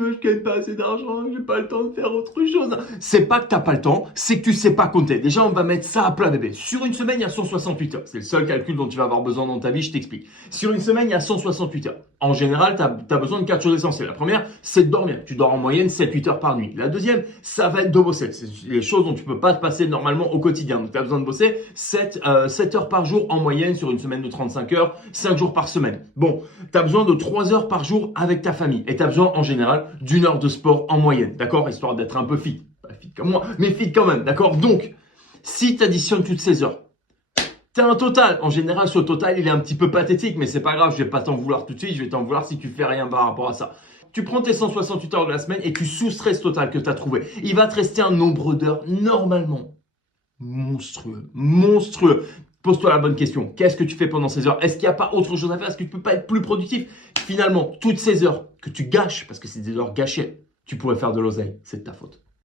je gagne pas assez d'argent, j'ai pas le temps de faire autre chose. C'est pas que t'as pas le temps, c'est que tu sais pas compter. Déjà, on va mettre ça à plat, bébé. Sur une semaine, il y a 168 heures. C'est le seul calcul dont tu vas avoir besoin dans ta vie, je t'explique. Sur une semaine, il y a 168 heures. En général, tu as besoin de 4 choses essentielles. La première, c'est de dormir. Tu dors en moyenne 7-8 heures par nuit. La deuxième, ça va être de bosser. C'est les choses dont tu peux pas te passer normalement au quotidien. Donc, tu as besoin de bosser 7 heures par jour en moyenne sur une semaine de 35 heures, 5 jours par semaine. Bon, tu as besoin de 3 heures par jour avec ta famille. Et tu as besoin en général d'1 heure de sport en moyenne. D'accord? Histoire d'être un peu fit. Pas fit comme moi, mais fit quand même. D'accord? Donc, si tu additionnes toutes ces heures, t'as un total. En général, ce total, il est un petit peu pathétique, mais c'est pas grave, je vais pas t'en vouloir tout de suite, je vais t'en vouloir si tu fais rien par rapport à ça. Tu prends tes 168 heures de la semaine et tu soustrais ce total que tu as trouvé. Il va te rester un nombre d'heures normalement monstrueux, monstrueux. Pose-toi la bonne question. Qu'est-ce que tu fais pendant ces heures? Est-ce qu'il n'y a pas autre chose à faire? Est-ce que tu peux pas être plus productif? Finalement, toutes ces heures que tu gâches, parce que c'est des heures gâchées, tu pourrais faire de l'oseille. C'est de ta faute.